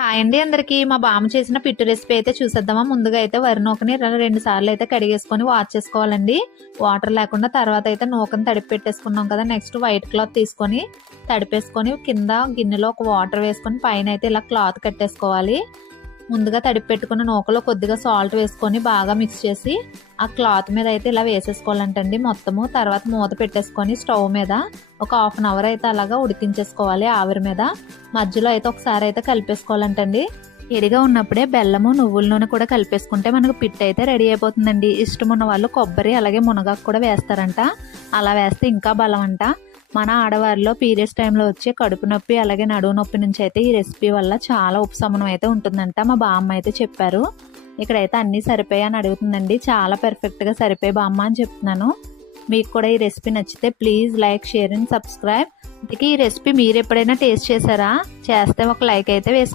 Hi అండి అందరికి. మా బామ్మ చేసిన పిట్టు రెసిపీ అయితే చూసేద్దామా. ముందుగా అయితే వరి నూకని 2 సార్లు అయితే కడిగేసుకొని వాష్ చేసుకోవాలండి, వాటర్ లేకుండా. తర్వాత అయితే నూకని తడిపి పెట్టేసుకున్నాం కదా. నెక్స్ట్ వైట్ క్లాత్ తీసుకొని తడిపేసుకొని కింద గిన్నెలో ఒక వాటర్ వేసుకొని పైన అయితే ఇలా క్లాత్ కట్టేసుకోవాలి. ముందుగా తడిపి పెట్టుకున్న నూకలో కొద్దిగా సాల్ట్ వేసుకొని బాగా మిక్స్ చేసి ఆ క్లాత్ మీద అయితే ఇలా వేసేసుకోవాలంటండి మొత్తము. తర్వాత మూత పెట్టేసుకొని స్టవ్ మీద ఒక హాఫ్ అన్ అవర్ అయితే అలాగా ఉడికించేసుకోవాలి ఆవిరి మీద. మధ్యలో అయితే ఒకసారి అయితే కలిపేసుకోవాలంటండి. ఎడిగా ఉన్నప్పుడే బెల్లము నువ్వుల నూనె కూడా కలిపేసుకుంటే మనకు పిట్ అయితే రెడీ అయిపోతుందండి. ఇష్టం ఉన్న వాళ్ళు కొబ్బరి అలాగే మునగాకు కూడా వేస్తారంట, అలా వేస్తే ఇంకా బలం అంట. మన ఆడవారిలో పీరియడ్స్ టైంలో వచ్చే కడుపు నొప్పి అలాగే నడువు నొప్పి నుంచి అయితే ఈ రెసిపీ వల్ల చాలా ఉపశమనం అయితే ఉంటుందంట, మా బామ్మ అయితే చెప్పారు. ఇక్కడైతే అన్నీ సరిపోయాయని అడుగుతుందండి. చాలా పర్ఫెక్ట్గా సరిపోయి బామ్మ అని చెప్తున్నాను. మీకు కూడా ఈ రెసిపీ నచ్చితే please like, share and subscribe. ఈ రెసిపీ మీరు ఎప్పుడైనా టేస్ట్ చేశారా? చేస్తే ఒక లైక్ అయితే వేసుకోండి.